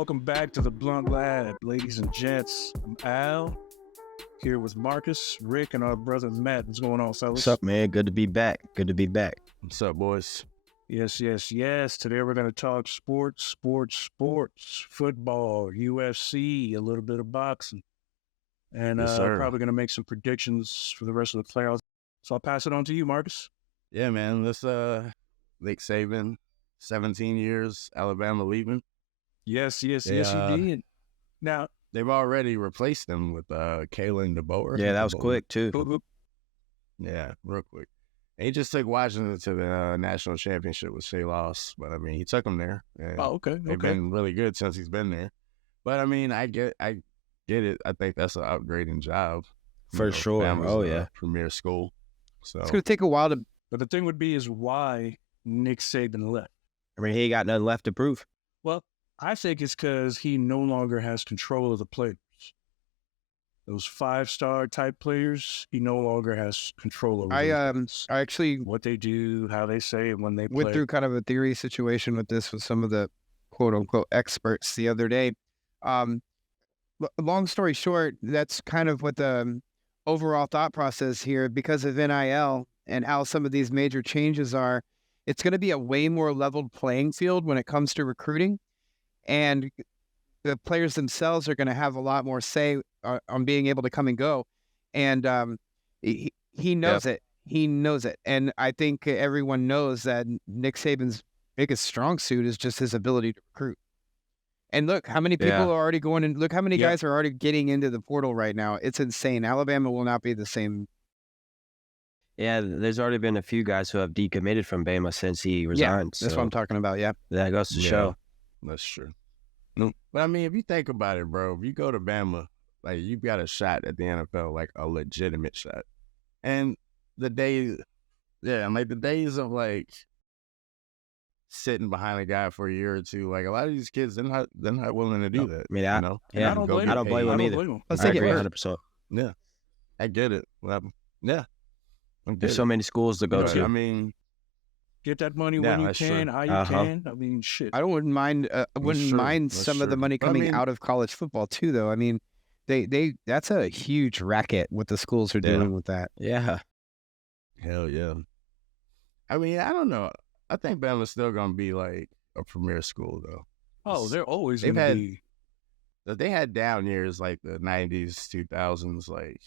Welcome back to the Blunt Lab, ladies and gents. I'm Al, here with Marcus, Rick, and our brother Matt. What's going on, fellas? What's up, man? Good to be back. What's up, boys? Yes. Today we're going to talk sports, football, UFC, a little bit of boxing, and Yes, sir. probably going to make some predictions for the rest of the playoffs. So I'll pass it on to you, Marcus. Yeah, man. This Nick Saban, 17 years, Alabama leaving. Yes, you did. Now, They've already replaced him with Kalen DeBoer. Yeah, that was quick, too. Yeah, real quick. And he just took Washington to the national championship with Shea Loss. But, I mean, he took them there. okay. They've been really good since he's been there. But, I mean, I get it. I think that's an upgrading job. For sure. Bama's yeah. Premier school. So It's going to take a while to... But the thing would be is why Nick Saban left. I mean, he ain't got nothing left to prove. Well, I think it's because he no longer has control of the players. Those 5-star type players, he no longer has control over. I actually what they do, how they say it, when they went play. through kind of a theory situation with this with some of the quote unquote experts the other day. Long story short, that's kind of what the overall thought process here, because of NIL and how some of these major changes are. It's going to be a way more leveled playing field when it comes to recruiting. And the players themselves are going to have a lot more say on being able to come and go. And he knows it. He knows it. And I think everyone knows that Nick Saban's biggest strong suit is just his ability to recruit. And look, how many people are already going and look how many guys are already getting into the portal right now. It's insane. Alabama will not be the same. Yeah, there's already been a few guys who have decommitted from Bama since he resigned. That's what I'm talking about. Yeah. That goes to show. That's true. No, but I mean, if you think about it, bro, if you go to Bama, like you've got a shot at the NFL, like a legitimate shot. And the days of like sitting behind a guy for a year or two, like a lot of these kids, they're not willing to do that. I mean, you know? I don't blame him either. Let's I take it agree first. 100%. Yeah, I get it. Yeah, There's so many schools to go to. I mean, get that money when you that's can, true. how you can. I mean, shit. I wouldn't mind some of the money coming out of college football too, though. I mean, they that's a huge racket what the schools are doing with that. Yeah. Hell yeah. I mean, I don't know. I think Bama's still gonna be like a premier school though. Oh, they're always gonna be. They had down years like the 90s, 2000s, like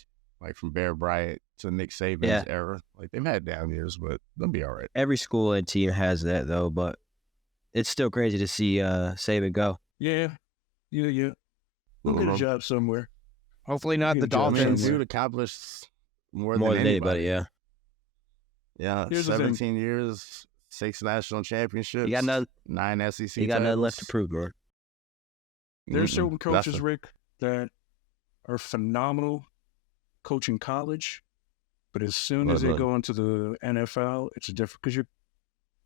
from Bear Bryant to Nick Saban's era. Like they've had down years, but they'll be all right. Every school and team has that though, but it's still crazy to see Saban go. Yeah. We'll get a job somewhere. Hopefully not the Dolphins. He would accomplish more than anybody. Yeah. Yeah, Here's 17 years, 6 national championships, He got nothing. 9 SEC He got nothing titles. left to prove, man. There's certain coaches, Nothing. Rick, that are phenomenal coaching college, but as soon as they go into the NFL, it's different because you're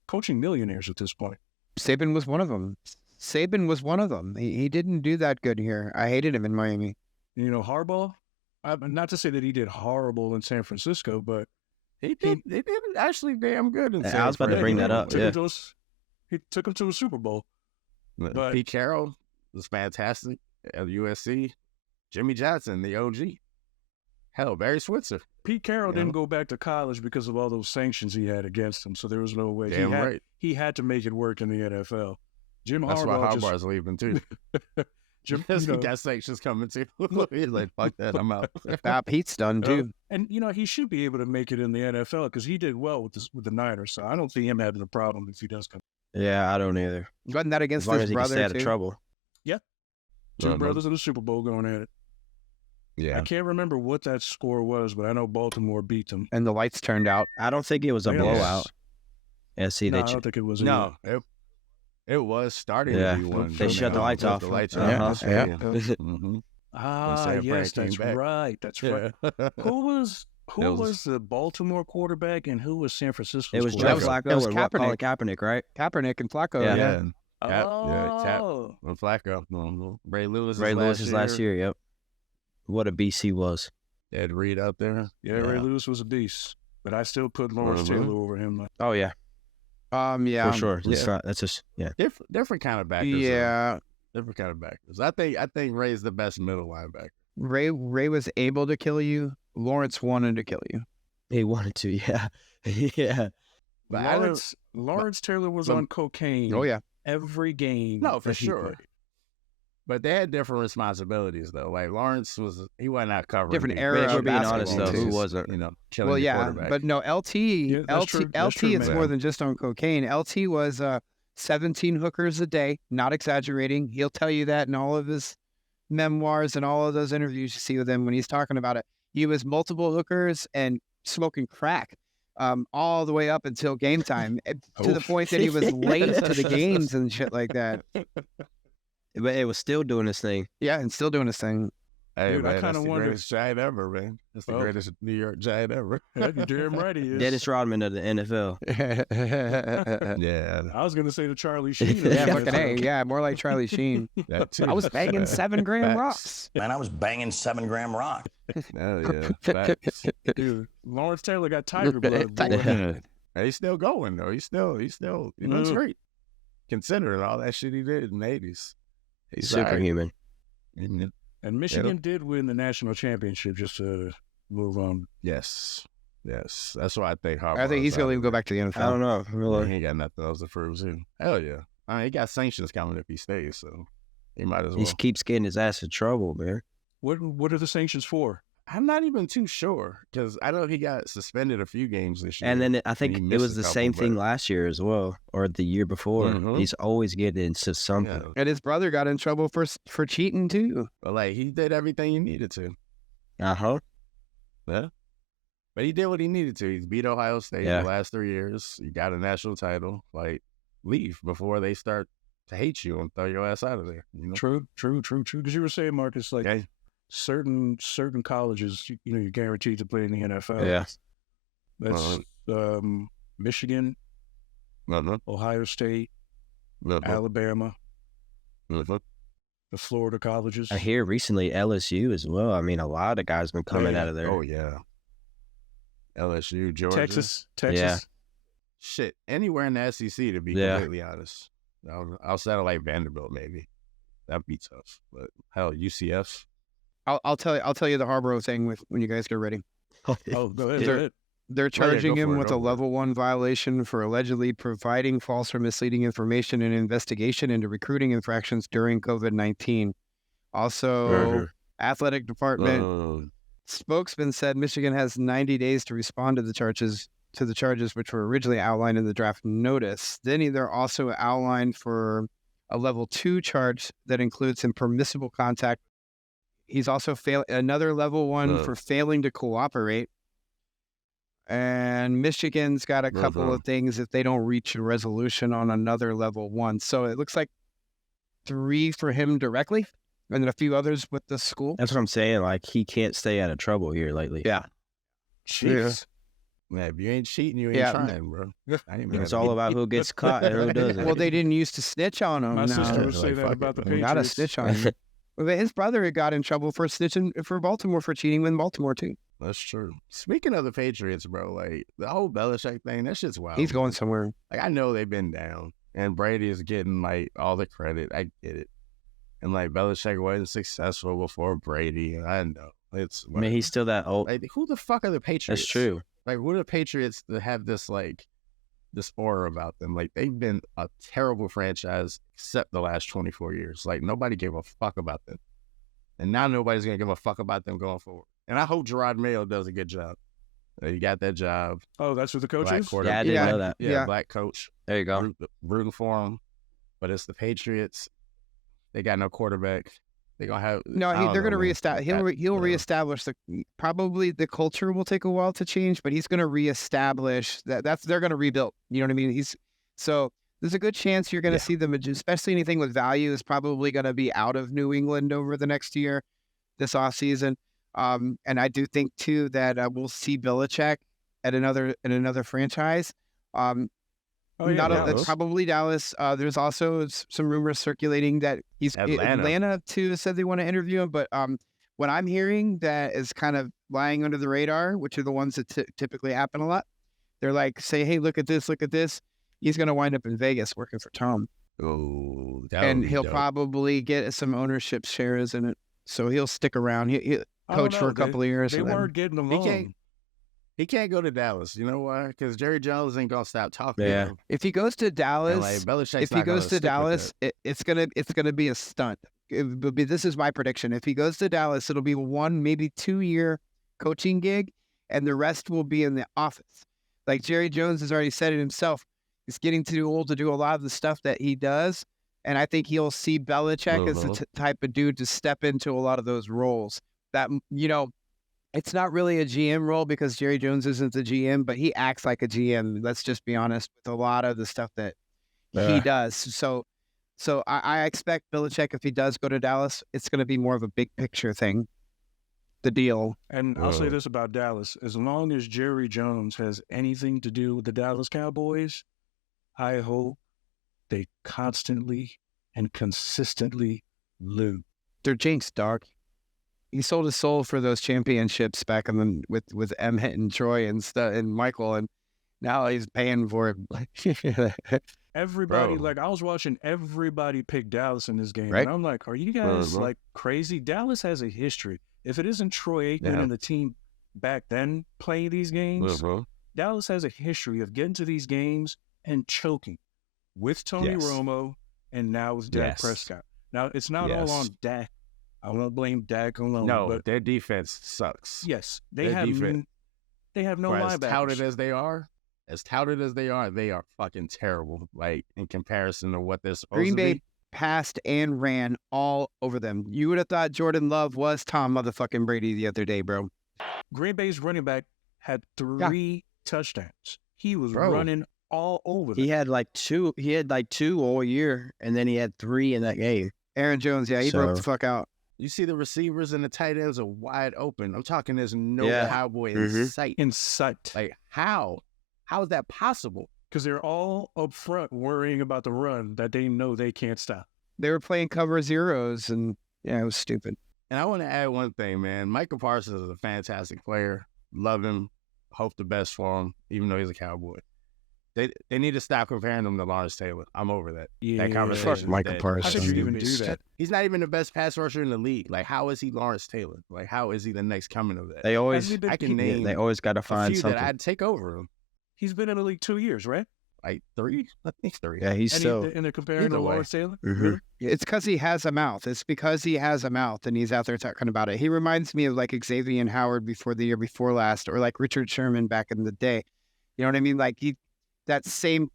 coaching millionaires at this point. Saban was one of them. He didn't do that good here. I hated him in Miami. You know, Harbaugh, not to say that he did horrible in San Francisco, but They did actually damn good in I was about to bring that up. Yeah. He took him to a Super Bowl. But Pete Carroll was fantastic at USC. Jimmy Johnson, the OG. Hell, Barry Switzer. Pete Carroll didn't go back to college because of all those sanctions he had against him, so there was no way. Damn right. He had to make it work in the NFL. That's why Harbaugh's leaving too. He got sanctions coming too. He's like, fuck that, I'm out. Pete's done too. And he should be able to make it in the NFL because he did well with the Niners. So I don't see him having a problem if he does come. Yeah, I don't either. Wasn't that against as long his as he can stay brother out of too? trouble. Yeah, two brothers in the Super Bowl going at it. Yeah, I can't remember what that score was, but I know Baltimore beat them. And the lights turned out. I don't think it was a blowout. Yeah, see, I don't think it was. It was starting to be one. They shut the lights off. The lights off. Yes, that's right. That's right. Who was the Baltimore quarterback and who was San Francisco's It was Joe quarterback? Flacco and Kaepernick. Kaepernick, right? Kaepernick and Flacco. Yeah. Oh. Flacco. Ray Lewis last year. Yep. What a beast he was. Ed Reed out there. Yeah, Ray Lewis was a beast, but I still put Lawrence Taylor over him. Oh yeah. Yeah. For sure. That's just Different kind of backers. Yeah. Different kind of backers. I think Ray's the best middle linebacker. Ray was able to kill you. Lawrence wanted to kill you. He wanted to, yeah. Yeah. But Lawrence Taylor was on cocaine. Oh yeah, every game. No, for that he sure. played. But they had different responsibilities, though. Like Lawrence he wasn't out covering. different people. era. If we're of being basketball honest, though, too. who wasn't? Killing Well, the yeah, quarterback. but no, LT, that's LT, true. That's LT true, is man. more than just on cocaine. LT was 17 hookers a day, not exaggerating. He'll tell you that in all of his memoirs and all of those interviews you see with him when he's talking about it. He was multiple hookers and smoking crack all the way up until game time, to the point that he was late to the games and shit like that. But it was still doing this thing. Yeah, and still doing his thing. Hey, Dude, I man, kinda that's the wonder- greatest giant ever, man. That's the greatest New York giant ever. Yeah, you're damn right he is. Dennis Rodman of the NFL. Yeah, I was gonna say the Charlie Sheen. Yeah, Yeah, fucking A. Yeah, more like Charlie Sheen. that too. I was banging 7 gram Facts. rocks. Man, I was banging 7-gram rock. Oh yeah, facts. Dude, Lawrence Taylor got tiger blood. boy. And he's still going though. He's still. He looks great, considering all that shit he did in the '80s. He's Superhuman. all right. And Michigan did win the national championship. Just to move on. Yes. That's why I think Harbaugh. I think he's going to go back to the NFL. I don't know. Really. He ain't got nothing else to prove too. Hell yeah. I mean, he got sanctions coming if he stays, so he might as well. He keeps getting his ass in trouble, man. What are the sanctions for? I'm not even too sure because I know he got suspended a few games this year. And then I think he it missed was a the couple, same thing but- last year as well, or the year before. Mhm. He's always getting into something. Yeah. And his brother got in trouble for cheating too. But like he did everything he needed to. Uh-huh. Yeah. But he did what he needed to. He's beat Ohio State Yeah. the last 3 years. He got a national title. Like, leave before they start to hate you and throw your ass out of there. You know? True. Because you were saying, Marcus, like Okay. certain colleges, you're guaranteed to play in the NFL. Yeah. That's Michigan, No. Ohio State, Alabama, the Florida colleges. I hear recently LSU as well. I mean, a lot of guys been coming out of there. Oh, yeah. LSU, Georgia. Texas. Yeah. Shit, anywhere in the SEC, to be Yeah. completely honest. Outside of like Vanderbilt, maybe. That'd be tough. But hell, UCF. I'll tell you the Harborough thing when you guys get ready. Oh, go ahead. Is Go there- ahead. They're Go ahead, charging go for him it, with go a for it. level 1 violation for allegedly providing false or misleading information in investigation into recruiting infractions during COVID-19. Also, athletic department spokesman said Michigan has 90 days to respond to the charges which were originally outlined in the draft notice. Then they're also outlined for a level 2 charge that includes impermissible contact. He's also another level 1 for failing to cooperate. And Michigan's got a couple of things if they don't reach a resolution on another level 1. So it looks like 3 for him directly, and then a few others with the school. That's what I'm saying. Like, he can't stay out of trouble here lately. Yeah. Jeez. Man, if you ain't cheating, you ain't Yeah. trying, bro. I ain't mad It's at all you. about who gets caught and who doesn't. Well, they didn't used to snitch on him. My No. sister would Like, say that fuck about the it, Patriots. Not a snitch on him. Well, his brother had got in trouble for snitching for Baltimore for cheating with Baltimore too. That's true. Speaking of the Patriots, bro, like the whole Belichick thing, that shit's wild. He's going somewhere. Like I know they've been down, and Brady is getting like all the credit. I get it. And like Belichick wasn't successful before Brady. I know it's. I mean, he's still that old. like, who the fuck are the Patriots? That's true. Like, who are the Patriots that have this like this aura about them? Like they've been a terrible franchise except the last 24 years. Like nobody gave a fuck about them, and now nobody's gonna give a fuck about them going forward. And I hope Gerard Mayo does a good job. He got that job. Oh, that's what the coach Black is? quarterback. Yeah, I didn't Yeah. know that. Yeah, black coach. There you go. Rooting for him, but it's the Patriots. They got no quarterback. They're gonna have They're going to reestablish. He'll reestablish probably the culture will take a while to change, but he's going to reestablish that. They're going to rebuild. You know what I mean? So there's a good chance you're going to see them, especially anything with value is probably going to be out of New England over the next year, this offseason. And I do think too that we'll see Belichick at another franchise. Probably Dallas. There's also some rumors circulating that he's Atlanta too said they want to interview him. But what I'm hearing that is kind of lying under the radar, which are the ones that typically happen a lot. They're like, say, hey, look at this. He's going to wind up in Vegas working for Tom. Oh, and he'll probably get some ownership shares in it. So he'll stick around. He'll coach for a couple of years. They weren't getting along. He can't go to Dallas. You know why? Because Jerry Jones ain't gonna stop talking. Yeah. To him. If he goes to Dallas, if he goes to Dallas, it's gonna be a stunt. This is my prediction. If he goes to Dallas, it'll be 1, maybe 2-year coaching gig, and the rest will be in the office. Like Jerry Jones has already said it himself. He's getting too old to do a lot of the stuff that he does, and I think he'll see Belichick as the type of dude to step into a lot of those roles. That it's not really a GM role because Jerry Jones isn't the GM, but he acts like a GM. Let's just be honest with a lot of the stuff that he does. So I expect Belichick, if he does go to Dallas, it's going to be more of a big picture thing, the deal. And I'll say this about Dallas. As long as Jerry Jones has anything to do with the Dallas Cowboys, I hope they constantly and consistently lose. They're jinxed, dog. He sold his soul for those championships back in with Emmett and Troy and Michael, and now he's paying for it. Everybody, like, I was watching everybody pick Dallas in this game, and I'm like, are you guys like crazy? Dallas has a history. If it isn't Troy Aikman and the team back then playing these games, Dallas has a history of getting to these games and choking with Tony Romo and now with Dak Prescott. Now, it's not all on Dak. I won't blame Dak alone. No, but their defense sucks. Yes, they have no linebackers. As touted as they are, they are fucking terrible. Like, in comparison to what they're supposed Green to Bay be. Passed and ran all over them. You would have thought Jordan Love was Tom motherfucking Brady the other day, bro. Green Bay's running back had 3 touchdowns. He was running all over them. He had like 2 all year, and then he had 3 in that game. Aaron Jones, he broke the fuck out. You see the receivers and the tight ends are wide open. I'm talking there's no Cowboy in sight. In sight. Like, how? How is that possible? Because they're all up front worrying about the run that they know they can't stop. They were playing cover zeros, and it was stupid. And I want to add one thing, man. Michael Parsons is a fantastic player. Love him. Hope the best for him, even though he's a Cowboy. They need to stop comparing him to Lawrence Taylor. I'm over that. Yeah, that conversation. Michael Parsons. How could you even do that? He's not even the best pass rusher in the league. Like, how is he Lawrence Taylor? Like, how is he the next coming of that? They always I can name they always got to find few something. that I'd take over him. He's been in the league 2 years, right? Like 3? I think 3. Yeah, he's and still. and they're comparing to Lawrence Taylor? Mhm. It's because he has a mouth. It's because he has a mouth, and he's out there talking about it. He reminds me of like Xavier Howard before the year before last, or like Richard Sherman back in the day. You know what I mean? Like that same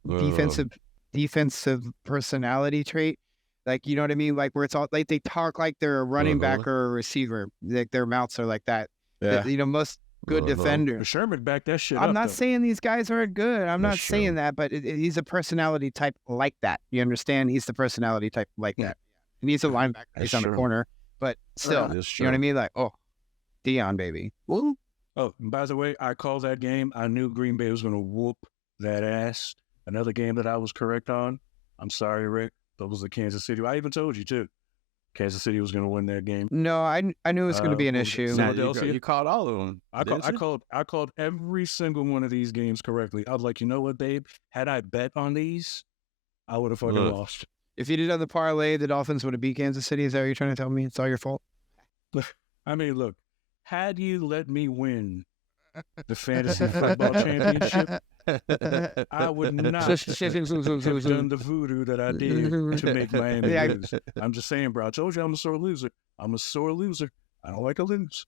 defensive personality trait. Like, you know what I mean? Like, where it's all like they talk like they're a running back or a receiver. Like their mouths are like that. Yeah. Most good defenders. Sherman backed that shit up. I'm not though. saying these guys aren't good. I'm not saying that, but he's a personality type like that. You understand? He's the personality type like that. And he's a linebacker. He's on the corner. But still, you know what I mean? Like, Dion, baby. Woo. Oh, and by the way, I called that game. I knew Green Bay was going to whoop that ass. Another game that I was correct on. I'm sorry, Rick. That was the Kansas City. I even told you, too. Kansas City was going to win that game. No, I knew it was going to be an issue. You called all of them. I called every single one of these games correctly. I was like, you know what, babe? Had I bet on these, I would have fucking lost. If you did on the parlay, the Dolphins would have beat Kansas City. Is that what you're trying to tell me? It's all your fault? I mean, look, had you let me win the fantasy football championship, I would not have done the voodoo that I did to make Miami lose. I'm just saying, bro. I told you I'm a sore loser. I'm a sore loser. I don't like to lose.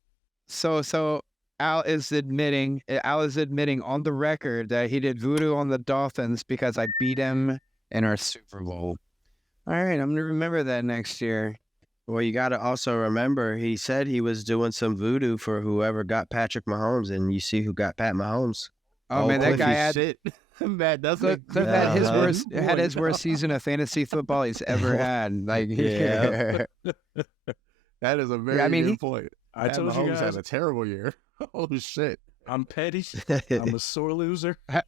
So Al is admitting on the record that he did voodoo on the Dolphins because I beat him in our Super Bowl. All right, I'm going to remember that next year. Well, you got to also remember, he said he was doing some voodoo for whoever got Patrick Mahomes, and you see who got Pat Mahomes. Oh man, that guy had shit. Matt, that's Cliff had his worst season of fantasy football he's ever had. Like, that is a very good point. I told you guys, had a terrible year. Holy shit. I'm petty. I'm a sore loser. I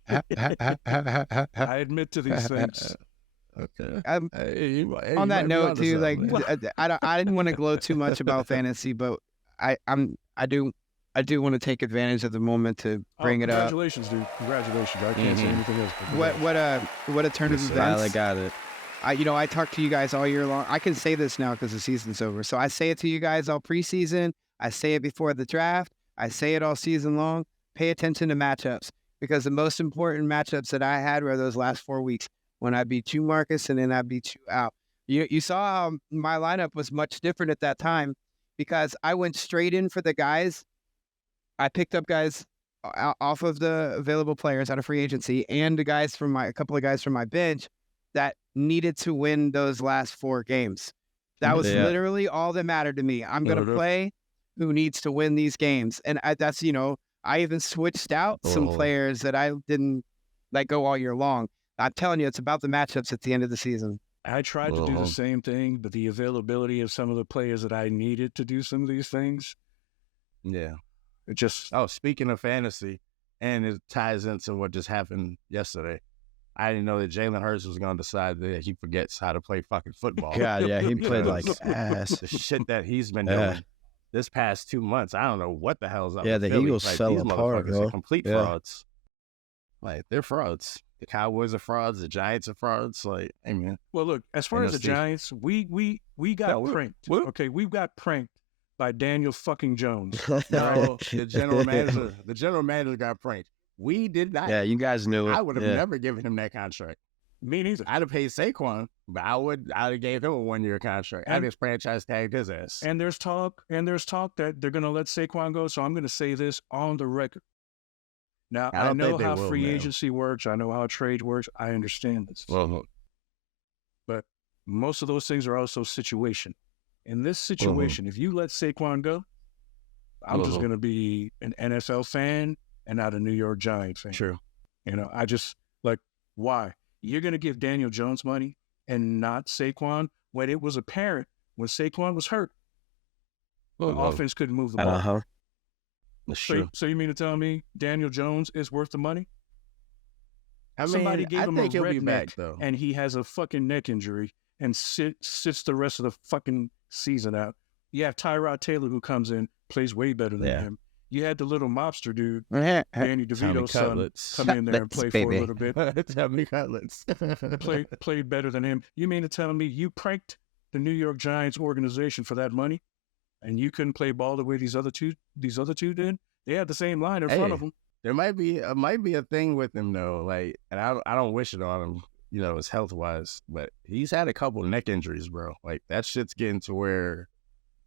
admit to these things. Okay. On that note, too, like I didn't want to gloat too much about fantasy, but I do want to take advantage of the moment to bring it up. Congratulations, dude. Congratulations. I can't say anything else. What a turn of events. Finally got it. I talk to you guys all year long. I can say this now because the season's over. So I say it to you guys all preseason. I say it before the draft. I say it all season long. Pay attention to matchups, because the most important matchups that I had were those last 4 weeks when I beat you, Marcus, and then I beat you out. You saw how my lineup was much different at that time because I went straight in for the guys. I picked up guys off of the available players out of free agency and a couple of guys from my bench that needed to win those last 4 games. That was literally all that mattered to me. I'm going to play who needs to win these games. And I even switched out some players that I didn't let go all year long. I'm telling you, it's about the matchups at the end of the season. I tried to do the same thing, but the availability of some of the players that I needed to do some of these things. Yeah. It just... Oh, speaking of fantasy, and it ties into what just happened yesterday. I didn't know that Jalen Hurts was going to decide that he forgets how to play fucking football. God, yeah, he played like ass. The shit that he's been doing this past 2 months, I don't know what the hell's up. Yeah, the Philly. Eagles fell these apart, motherfuckers bro. are complete frauds. Like, they're frauds. The Cowboys are frauds. The Giants are frauds. Like, hey, man. Well, look, as far as the Giants, we got pranked. Okay, we got pranked by Daniel fucking Jones. No, the general manager got pranked. We did not. Yeah, you guys knew it. I would have never given him that contract. Me neither. I'd have paid Saquon, but I'd have gave him a 1-year contract. I'd just franchise tagged his ass. And there's talk that they're going to let Saquon go. So I'm going to say this on the record. Now, I know how free agency works. I know how trade works. I understand this. But most of those things are also situation. In this situation, if you let Saquon go, I'm just going to be an NFL fan and not a New York Giants fan. True. I just, why? You're going to give Daniel Jones money and not Saquon when it was apparent when Saquon was hurt. The offense couldn't move the ball. So you mean to tell me Daniel Jones is worth the money? Somebody gave him a red neck, though, and he has a fucking neck injury and sits the rest of the fucking season out. You have Tyrod Taylor who comes in, plays way better than him. You had the little mobster dude, Danny DeVito's son, come in there and play for a little bit. Tommy Cutlets. played better than him. You mean to tell me you pranked the New York Giants organization for that money, and you couldn't play ball the way these other two did? They had the same line in front of them. There might be a thing with him though, and I don't wish it on him, his health wise, but he's had a couple neck injuries, bro. Like that shit's getting to where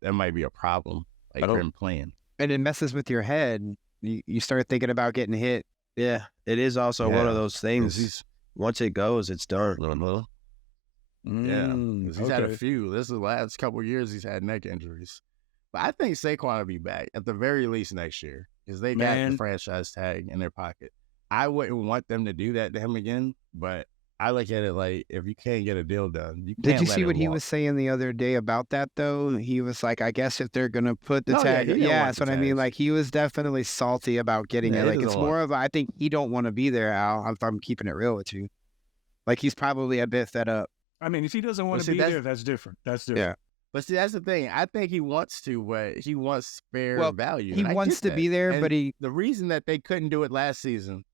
that might be a problem, for him playing. And it messes with your head. You start thinking about getting hit. Yeah, it is also one of those things. Once it goes, it's done. He's had a few. This is the last couple of years he's had neck injuries. But I think Saquon will be back at the very least next year because they got the franchise tag in their pocket. I wouldn't want them to do that to him again, but I look at it like if you can't get a deal done, you can't. Did you see what he was saying the other day about that though? He was like, I guess if they're gonna put the tag, that's what I mean. Like he was definitely salty about getting it. Like it's more of I think he don't want to be there, Al. If I'm keeping it real with you, like he's probably a bit fed up. I mean, if he doesn't want to be there, that's different. That's different. Yeah. But see, that's the thing. I think he wants to, but he wants fair value. He wants to be there, and but the reason that they couldn't do it last season.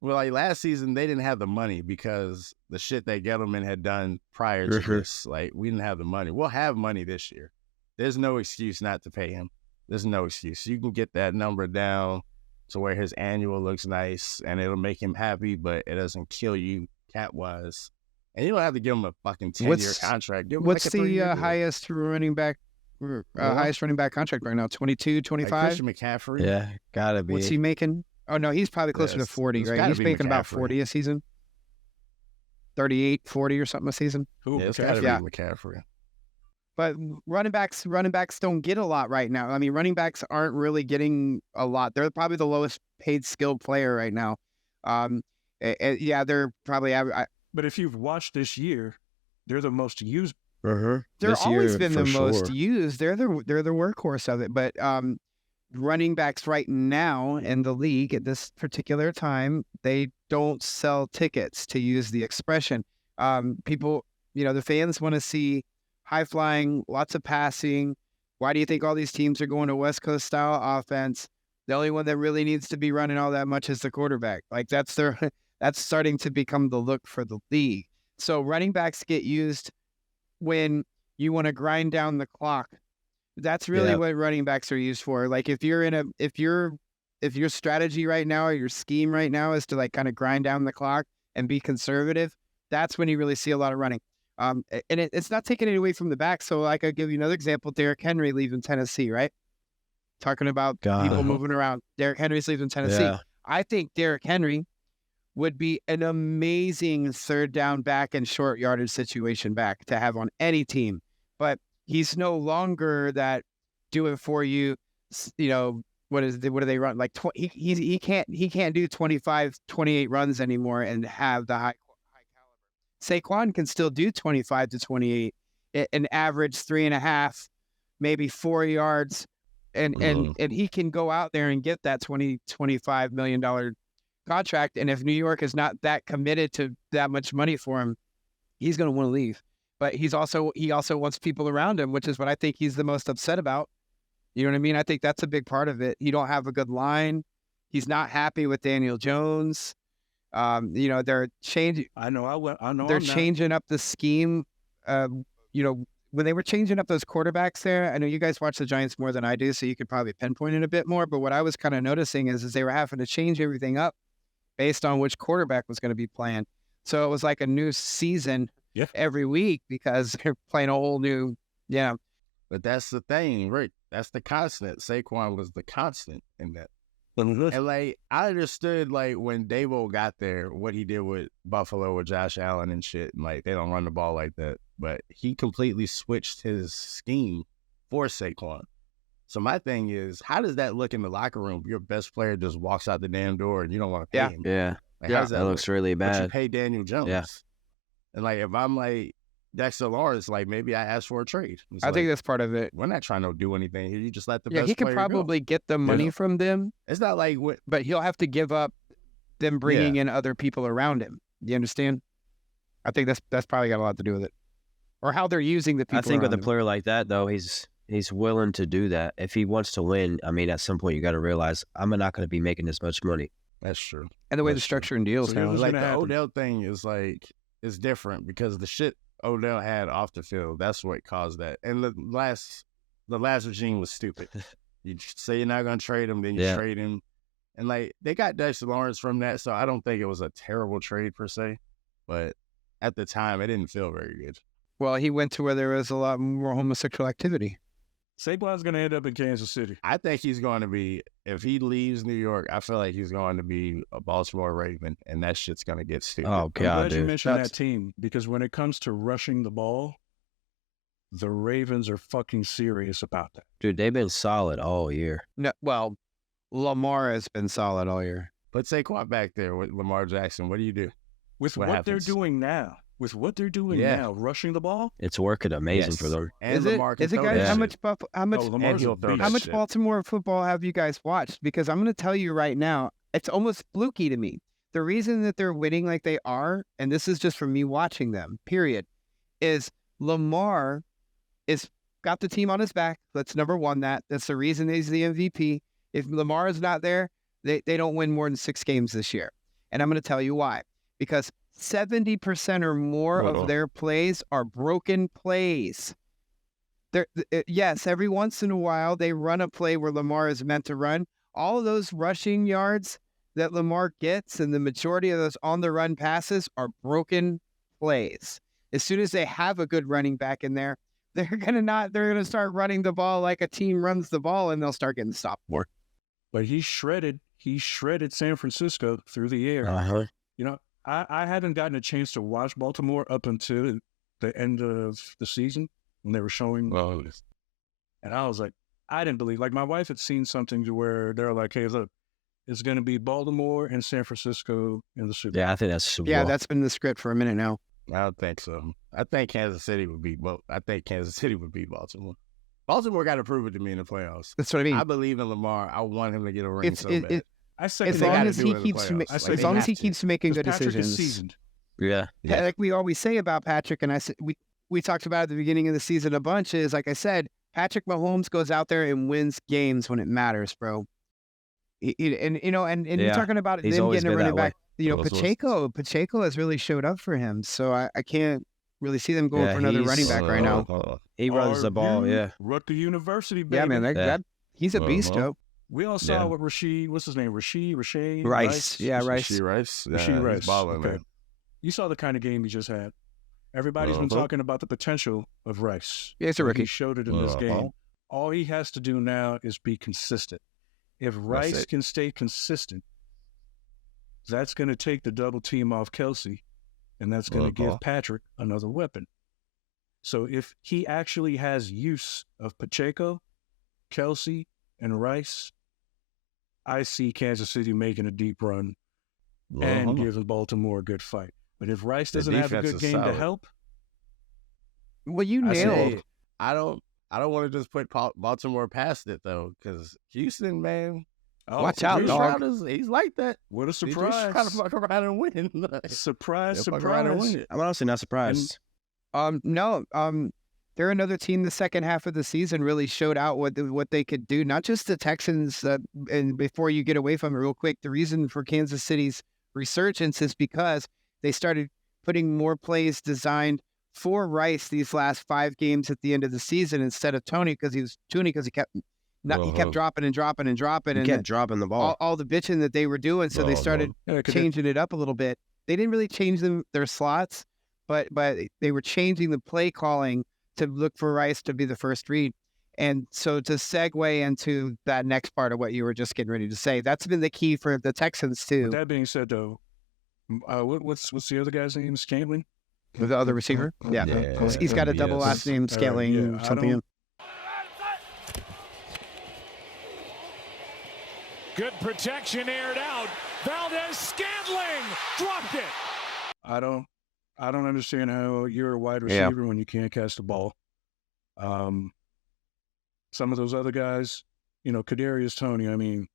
Well, last season, they didn't have the money because the shit that Gettleman had done prior to this, we didn't have the money. We'll have money this year. There's no excuse not to pay him. There's no excuse. You can get that number down to where his annual looks nice and it'll make him happy, but it doesn't kill you cap-wise. And you don't have to give him a fucking 10-year contract. What's the highest running back contract right now? 22, 25? Christian McCaffrey. Yeah, gotta be. What's he making? Oh, no, he's probably closer to 40, right? He's making about 40 a season. 38, 40 or something a season. It's got to be McCaffrey. But running backs don't get a lot right now. I mean, running backs aren't really getting a lot. They're probably the lowest paid skilled player right now. They're probably average. But if you've watched this year, they're the most used. They're always been the most used. They're the workhorse of it. But running backs right now in the league at this particular time, they don't sell tickets, to use the expression. People, the fans want to see high flying, lots of passing. Why do you think all these teams are going to West Coast style offense? The only one that really needs to be running all that much is the quarterback. Like that's starting to become the look for the league. So running backs get used when you want to grind down the clock. That's really what running backs are used for. Like if your strategy right now or your scheme right now is to like kind of grind down the clock and be conservative, that's when you really see a lot of running. And it's not taking it away from the back. So like I'll give you another example, Derrick Henry leaving Tennessee, right? Talking about people moving around. Derrick Henry's leaving Tennessee. Yeah. I think Derrick Henry would be an amazing third down back and short yardage situation back to have on any team. But he's no longer that do it for you, what do they run? Like he can't do 25, 28 runs anymore and have the high caliber. Saquon can still do 25 to 28, an average 3.5, maybe 4 yards. And he can go out there and get that $25 million contract. And if New York is not that committed to that much money for him, he's going to want to leave. But he also wants people around him, which is what I think he's the most upset about. You know what I mean? I think that's a big part of it. You don't have a good line. He's not happy with Daniel Jones. They're changing. I know. They're changing up the scheme. When they were changing up those quarterbacks there, I know you guys watch the Giants more than I do, so you could probably pinpoint it a bit more. But what I was kind of noticing is they were having to change everything up based on which quarterback was going to be playing. So it was like a new season every week because they're playing a whole new, But that's the thing, Rick. That's the constant. Saquon was the constant in that. And like I understood like when Davo got there, what he did with Buffalo with Josh Allen and shit, and like they don't run the ball like that. But he completely switched his scheme for Saquon. So my thing is, how does that look in the locker room? Your best player just walks out the damn door and you don't want to pay him. Yeah. Like, That looks really bad. But you pay Daniel Jones. Yeah. And like if I'm like Dexter Lawrence, like maybe I ask for a trade. I think that's part of it. We're not trying to do anything here. You just let the best player he could probably get the money from them. It's not like but he'll have to give up them bringing in other people around him. You understand? I think that's probably got a lot to do with it, or how they're using the people. I think with a him. player like that, though, he's willing to do that if he wants to win. I mean, at some point you got to realize I'm not going to be making this much money. That's true. And the way the structure and deals now, like the Odell thing is like it's different because the shit Odell had off the field, that's what caused that. And the last regime was stupid. You say you're not going to trade him, then you trade him. And like they got Dexter Lawrence from that, so I don't think it was a terrible trade per se. But at the time, it didn't feel very good. Well, he went to where there was a lot more homosexual activity. Saquon's going to end up in Kansas City. I think he's going to be, if he leaves New York, I feel like he's going to be a Baltimore Raven, and that shit's going to get stupid. Oh, God, I'm glad you mentioned that team, because when it comes to rushing the ball, the Ravens are fucking serious about that. Dude, they've been solid all year. No, well, Lamar has been solid all year. Put Saquon back there with Lamar Jackson. What do you do? With what they're doing now. With what they're doing now, rushing the ball, it's working amazing for them. And Lamar is it guys? How much Baltimore football have you guys watched? Because I'm going to tell you right now, it's almost fluky to me. The reason that they're winning like they are, and this is just from me watching them, period, is Lamar is got the team on his back. That's number one. That's the reason he's the MVP. If Lamar is not there, they don't win more than 6 games this year. And I'm going to tell you why. Because 70% or more of their plays are broken plays. Yes, every once in a while they run a play where Lamar is meant to run. All of those rushing yards that Lamar gets and the majority of those on-the-run passes are broken plays. As soon as they have a good running back in there, they're gonna start running the ball like a team runs the ball, and they'll start getting stopped more. But he shredded San Francisco through the air. Uh-huh. You know, I hadn't gotten a chance to watch Baltimore up until the end of the season when they were showing. And I was like, I didn't believe. Like my wife had seen something to where they're like, "Hey, look, it's going to be Baltimore and San Francisco in the Super Bowl." Yeah, I think that's that's been the script for a minute now. I don't think so. I think Kansas City would beat Baltimore. Baltimore got to prove it to me in the playoffs. That's what I mean. I believe in Lamar. I want him to get a ring so bad. As long as he keeps making good decisions. Yeah. Like we always say about Patrick, and we talked about at the beginning of the season a bunch, is like I said, Patrick Mahomes goes out there and wins games when it matters, bro. And you're talking about them getting a running back. Pacheco has really showed up for him. So I can't really see them going for another running back right now. He runs the ball, Rutgers University, baby. Yeah, man, he's a beast, Joe. We all saw what what's his name? Rashid Rice. Yeah, Rice. Rashid Rice. Yeah, Rashid Rice. Balling, okay. man. You saw the kind of game he just had. Everybody's been talking about the potential of Rice. Yeah, it's a rookie. He showed it in this game. All he has to do now is be consistent. If Rice can stay consistent, that's going to take the double team off Kelsey, and that's going to give Patrick another weapon. So if he actually has use of Pacheco, Kelsey, and Rice, I see Kansas City making a deep run and giving Baltimore a good fight. But if Rice doesn't have a good game to help, well, you nailed. I don't want to just put Baltimore past it though, because Houston, man. Watch out, dog. He's like that. What a surprise! He's trying to fuck around and win. Surprise! I'm honestly not surprised. They're another team. The second half of the season really showed out what they could do. Not just the Texans. And before you get away from it, real quick, the reason for Kansas City's resurgence is because they started putting more plays designed for Rice these last 5 games at the end of the season instead of Tony because he kept dropping and dropping and dropping. He kept dropping the ball. All the bitching that they were doing, so they started changing it up a little bit. They didn't really change their slots, but they were changing the play calling to look for Rice to be the first read. And so to segue into that next part of what you were just getting ready to say, that's been the key for the Texans too. With that being said, though, what's the other guy's name? Scantling? The other receiver? Yeah. He's got a double last name, Scantling, something. Good protection, aired out. Valdez-Scantling dropped it. I don't understand how you're a wide receiver when you can't catch the ball. Some of those other guys, Kadarius Toney, I mean,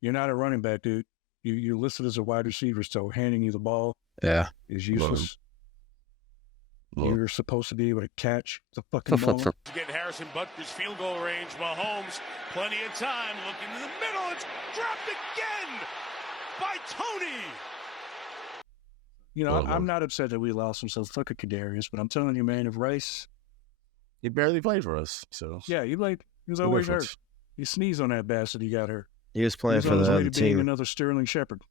you're not a running back, dude. You're listed as a wide receiver, so handing you the ball is useless. You're supposed to be able to catch the fucking ball. Getting Harrison Butker's field goal range. Mahomes, plenty of time. Looking to the middle. It's dropped again by Toney. I'm not upset that we lost him, so fuck a Kadarius. But I'm telling you, man, if Rice, he barely played for us. So he was always hurt. He sneezed on that bastard. He got hurt. He was playing for the other team. Another Sterling Shepard.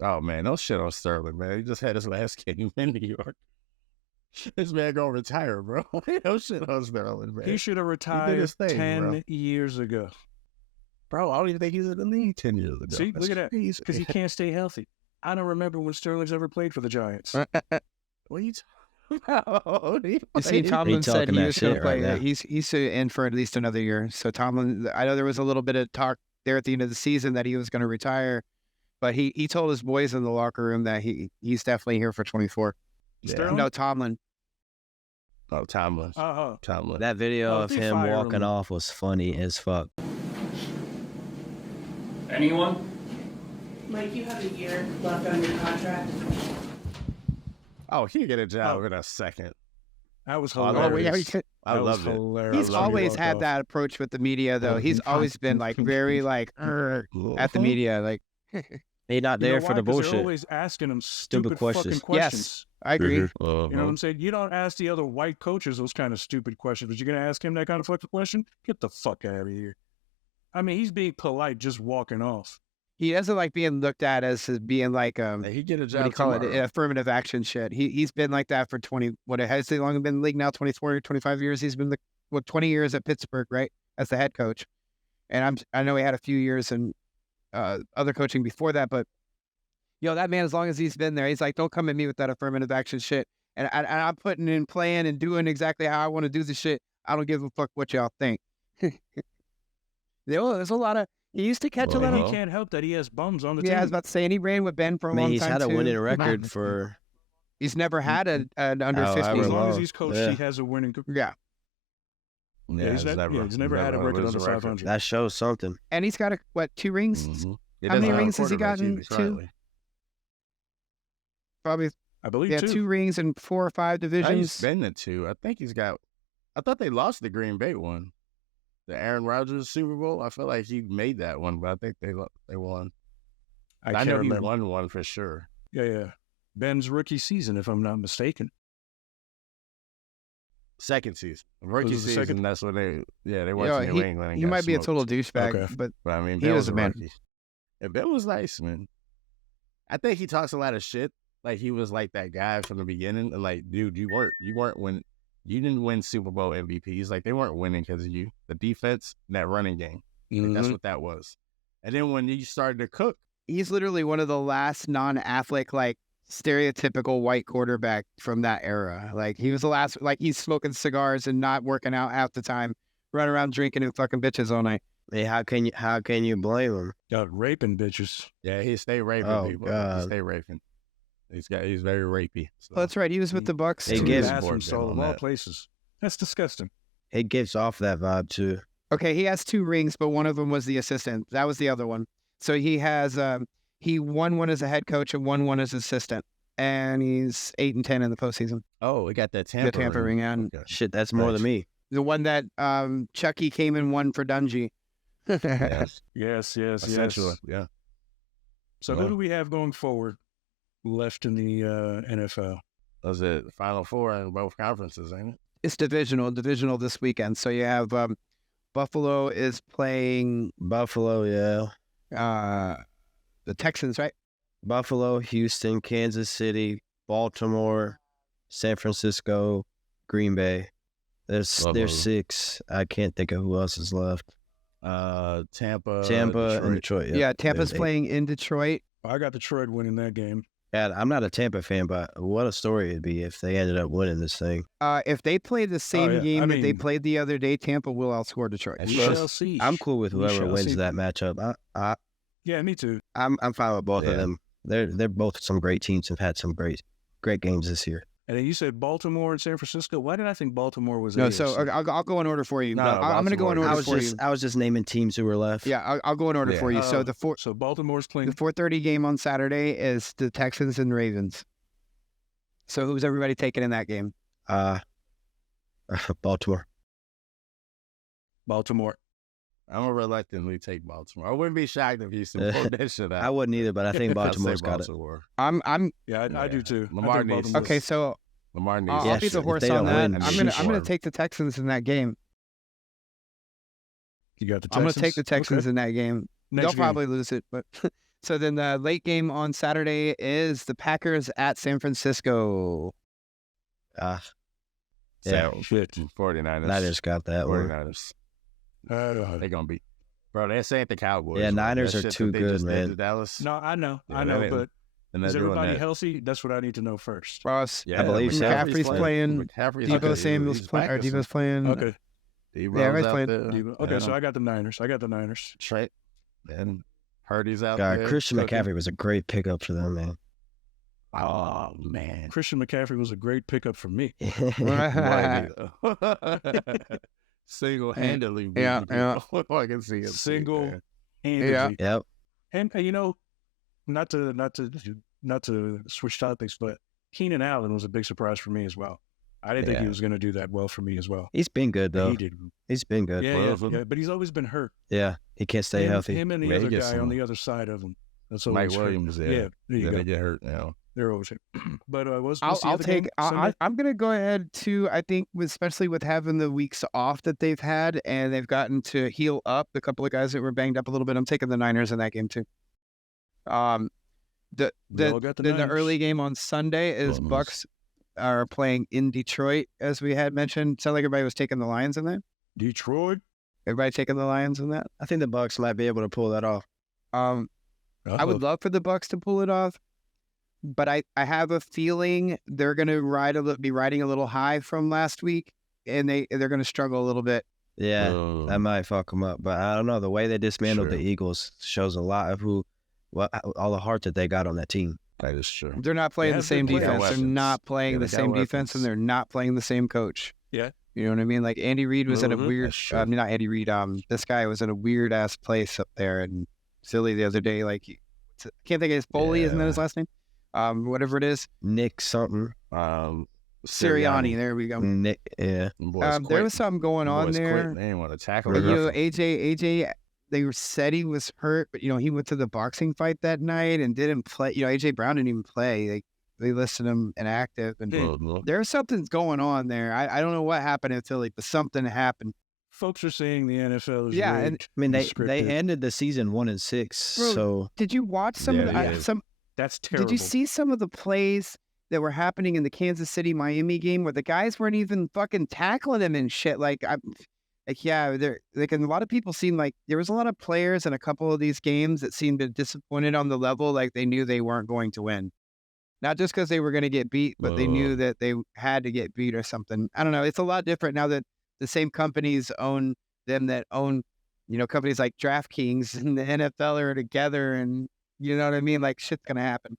Oh man, no shit on Sterling, man. He just had his last game in New York. This man gonna retire, bro. No shit on Sterling, man. He should have retired 10 years ago. Bro, I don't even think he's in the league 10 years ago. See, look at that. Because he can't stay healthy. I don't remember when Sterling's ever played for the Giants. What are you talking about? You see, Tomlin said he was going to play. Right, he's in for at least another year. So Tomlin, I know there was a little bit of talk there at the end of the season that he was going to retire, but he told his boys in the locker room that he's definitely here for 24. Sterling? No, Tomlin. Oh, Tomlin. Tomlin. That video of him walking off was funny as fuck. Anyone? Mike, you have a year left on your contract. Oh, he'll get a job in a second. That was hilarious. I love it. He's always had that approach with the media, though. He's always been very at the media, like he's not there for the bullshit. They're always asking him stupid fucking questions. Yes, I agree. You know what I'm saying? You don't ask the other white coaches those kind of stupid questions, but you're gonna ask him that kind of fucking question? Get the fuck out of here. I mean, he's being polite, just walking off. He doesn't like being looked at as being like he get a job. What do you call it? Affirmative action shit. He's been like that for 20. What has he long been in the league now? 24, 25 years. He's been 20 years at Pittsburgh, right, as the head coach. And I know he had a few years in other coaching before that, but that man, as long as he's been there, he's like, don't come at me with that affirmative action shit. And I'm putting in plan and doing exactly how I want to do the shit. I don't give a fuck what y'all think. There's a lot of. He used to catch a lot of. He can't help that he has bums on the team. Yeah, I was about to say, and he ran with Ben for a long time. He's had a winning record for. He's never had an under 50. As long as he's coached, he has a winning. Yeah. He's never had a record under 500. That shows something. And he's got 2 rings? Mm-hmm. How many rings has he gotten? 2? Probably. I believe 2. 2 rings in 4 or 5 divisions. He's been to 2. I think he's got. I thought they lost the Green Bay one. The Aaron Rodgers Super Bowl, I feel like he made that one, but I think they won. I know he won one for sure. Yeah. Ben's rookie season, if I'm not mistaken. Second season. Rookie season, that's when they went to New England. He might be a total douchebag, but I mean, he Bill was a man. Rookie. And Bill was nice, man. I think he talks a lot of shit. Like, he was like that guy from the beginning. And like, dude, you didn't win Super Bowl MVP. He's like, they weren't winning because of you. The defense and that running game. Like, that's what that was. And then when you started to cook. He's literally one of the last non-athletic, like, stereotypical white quarterback from that era. Like, he was the last, like, he's smoking cigars and not working out half the time, running around drinking and fucking bitches all night. Hey, how can you blame him? Raping bitches. Yeah, he stayed raping people. God. He stayed raping. He's very rapey. So. Oh, that's right. He was with the Bucks. He too. gives bathroom stall of all places. That's disgusting. It gives off that vibe too. Okay, he has 2 rings, but one of them was the assistant. That was the other one. So he has he won one as a head coach and won one as assistant, and he's 8-10 in the postseason. Oh, we got that Tampa ring. And okay. Shit, that's more than me. the one that Chucky came and won for Dungy. Yes. Essentially, yeah. So who do we have going forward left in the NFL? Was it Final Four in both conferences, ain't it? It's divisional this weekend. So you have Buffalo is playing Buffalo, yeah. The Texans, right? Buffalo, Houston, Kansas City, Baltimore, San Francisco, Green Bay. There's 6. I can't think of who else is left. Tampa, and Detroit. Yeah, Tampa's playing in Detroit. I got Detroit winning that game. Yeah, I'm not a Tampa fan, but what a story it'd be if they ended up winning this thing. If they play the same game that they played the other day, Tampa will outscore Detroit. We shall see. I'm cool with whoever wins that matchup. Yeah, me too. I'm fine with both of them. They're both some great teams and have had some great games this year. And then you said Baltimore and San Francisco. Why did I think Baltimore was? No, AFC? so I'll go in order for you. I'm going to go in order for you. I was just naming teams who were left. Yeah, I'll go in order for you. So so Baltimore's playing. The 4:30 game on Saturday is the Texans and Ravens. So who's everybody taking in that game? Baltimore. I'm gonna reluctantly take Baltimore. I wouldn't be shocked if Houston pulled that shit out. I wouldn't either, but I think Baltimore's got it. I do too. Lamar needs. Okay, so Lamar needs. I'll be the horse on that. I'm gonna take the Texans in that game. You got the Texans? I'm gonna take the Texans in that game. They'll probably lose it, but so then the late game on Saturday is the Packers at San Francisco. Yeah, 49ers. Niners got that one. 49ers. They're gonna be, bro. This ain't the Cowboys. Yeah, Niners are too good, man. Dallas. No, I know, but is everybody healthy? That's what I need to know first. Ross, I believe so. McCaffrey's playing. Deebo Samuel's playing. Or Deebo's playing. Okay. Everybody's playing. Deebo. Okay, so I got the Niners. Trey. And Purdy's out there. Christian McCaffrey was a great pickup for them, man. Oh, man. Christian McCaffrey was a great pickup for me. Single-handedly. Yeah. I can see it. Single-handedly. Yep. And not to switch topics, but Keenan Allen was a big surprise for me as well. I didn't think he was going to do that well for me as well. He's been good though. He did. He's been good. Yeah, but he's always been hurt. Yeah, he can't stay healthy. Him and the other guy on the other side of him. That's Mike Williams. Yeah, there you go. They get hurt now. They're always hurt. But I'm gonna go ahead too. I think, especially with having the weeks off that they've had, and they've gotten to heal up the couple of guys that were banged up a little bit. I'm taking the Niners in that game too. The early game on Sunday is Bucks are playing in Detroit, as we had mentioned. Sound like everybody was taking the Lions in that. Detroit. Everybody taking the Lions in that. I think the Bucks might be able to pull that off. I would love for the Bucks to pull it off, but I have a feeling they're going to be riding a little high from last week, and they're going to struggle a little bit. Yeah, that might fuck them up. But I don't know. The way they dismantled the Eagles shows a lot of all the heart that they got on that team. That is true. They're not playing the same defense. They're not playing the same defense, and they're not playing the same coach. Yeah. You know what I mean? Like Andy Reid was in a weird. Not Andy Reid. This guy was in a weird ass place up there in Philly the other day. Like, can't think of his Foley. Isn't that his last name? Whatever it is. Nick something. Sirianni. There we go. Nick. Yeah. There was something going on there. They didn't want to tackle him. him. AJ they said he was hurt, but he went to the boxing fight that night and didn't play. AJ Brown didn't even play. They listed him inactive, and there's something's going on there. I don't know what happened in Philly, but something happened. Folks are saying the NFL is rigged. I mean, they ended the season 1-6. Bro, so did you watch some of the That's terrible. Did you see some of the plays that were happening in the Kansas City Miami game where the guys weren't even fucking tackling him and shit? They're like, and a lot of people seem like there was a lot of players in a couple of these games that seemed disappointed on the level, like they knew they weren't going to win. Not just because they were going to get beat, but they knew that they had to get beat or something. I don't know. It's a lot different now that the same companies own them that own, companies like DraftKings and the NFL are together, and you know what I mean? Like, shit's going to happen.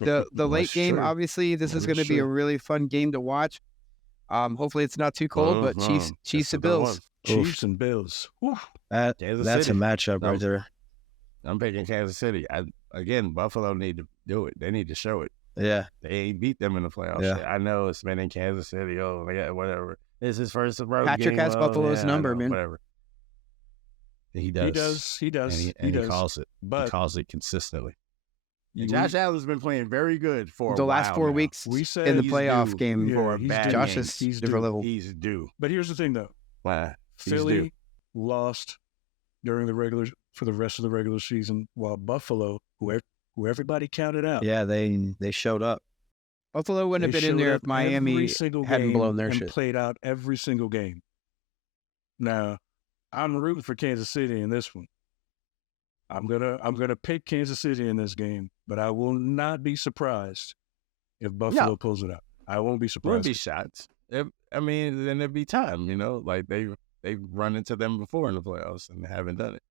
The late game, obviously, this is going to be a really fun game to watch. Hopefully it's not too cold, but Chiefs and Bills. Chiefs and Bills. That's a matchup right there. I'm picking Kansas City. Again, Buffalo need to do it. They need to show it. Yeah. They ain't beat them in the playoffs. Yeah. I know it's been in Kansas City. Oh, yeah, whatever. It's his first road Patrick game. has Buffalo's number, man. Whatever. He does. He does. He calls it. But he calls it consistently. Josh Allen's been playing very good for the last 4 weeks in the playoff game. For a bad Josh game. is different level. He's due. But here's the thing, though. Philly lost for the rest of the regular season, while Buffalo, who everybody counted out. Yeah, they showed up. Buffalo wouldn't have been in there if Miami hadn't blown their shit. Played out every single game. Now, I'm rooting for Kansas City in this one. I'm gonna pick Kansas City in this game, but I will not be surprised if Buffalo pulls it out. I won't be surprised. Won't be shots. Then there'd be time. Like they've run into them before in the playoffs and they haven't done it.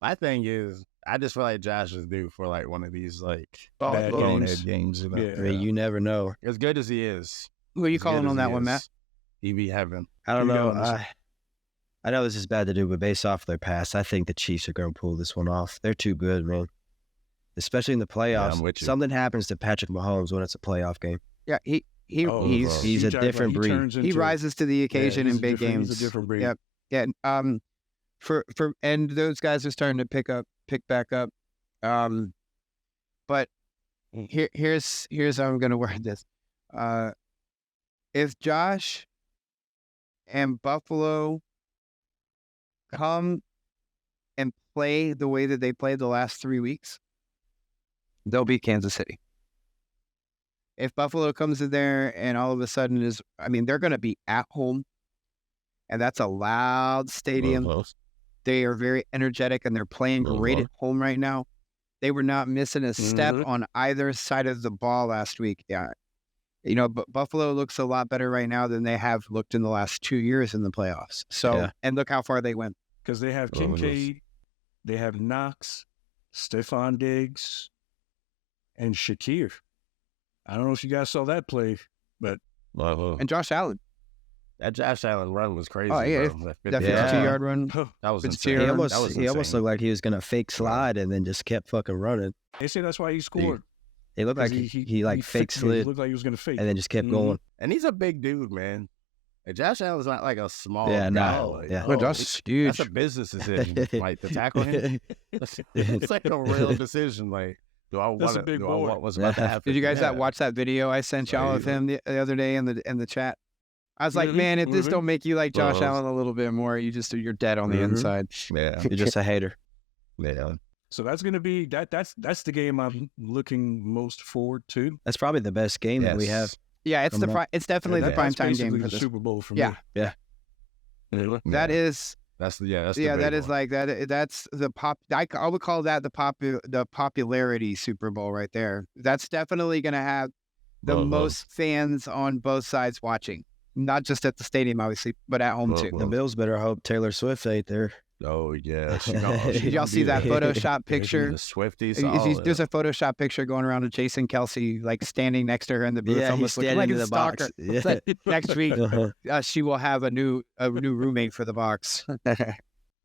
My thing is, I just feel like Josh is due for like one of these bad games. I mean, you never know. As good as he is. Who are you calling on that one, Matt? He be having. I don't know. I know this is bad to do, but based off their past, I think the Chiefs are going to pull this one off. They're too good, man. Especially in the playoffs. Yeah, something happens to Patrick Mahomes when it's a playoff game. Yeah, he's a different breed. He rises to the occasion in big games. He's a different breed. Yep. Yeah. And those guys are starting to pick back up. But here's how I'm going to word this. If Josh and Buffalo come and play the way that they played the last 3 weeks, they'll beat Kansas City. If Buffalo comes in there and all of a sudden they're going to be at home, and that's a loud stadium. They are very energetic, and they're playing great at home right now. They were not missing a step on either side of the ball last week. Yeah. But Buffalo looks a lot better right now than they have looked in the last 2 years in the playoffs. So, and look how far they went. Because they have Kincaid, they have Knox, Stephon Diggs, and Shakir. I don't know if you guys saw that play, but and Josh Allen. That Josh Allen run was crazy. Oh yeah, that 52-yard run. That was insane. He almost looked like he was gonna fake slide and then just kept fucking running. They say that's why he scored. It looked like he fake slid. He looked like he was gonna fake, and then just kept going. And he's a big dude, man. Like Josh Allen's not like a small guy. That's huge. That's a business decision. Like to tackle him, it's like a real decision. Like, do I want what's about to happen? Did you guys watch that video I sent y'all of him the other day in the chat? I was like, man, if this don't make you like Josh Allen a little bit more, you're dead on the inside. Yeah, you're just a hater. Yeah. So that's gonna be that's the game I'm looking most forward to. That's probably the best game that we have. Yeah, it's definitely the prime time game for the Super Bowl for me. Yeah. That is That's the that's the pop. I would call that the popularity Super Bowl right there. That's definitely going to have the most fans on both sides watching, not just at the stadium, obviously, but at home too. The Bills better hope Taylor Swift ain't there. Oh yeah, did y'all see that Photoshop picture? The Swifties. There's a Photoshop picture going around of Jason Kelsey like standing next to her in the booth, almost looking like a stalker. Yeah. Next week, she will have a new roommate for the box.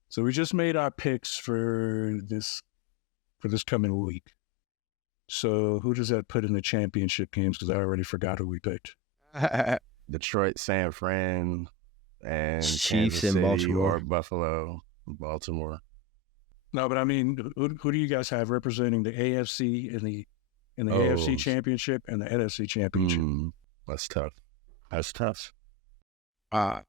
So we just made our picks for this coming week. So who does that put in the championship games? Because I already forgot who we picked. Detroit, San Fran, and Chiefs Kansas in City Baltimore. or Buffalo. Baltimore. No, but I mean, who do you guys have representing the AFC in the AFC Championship and the NFC Championship? That's tough. That's tough. Man.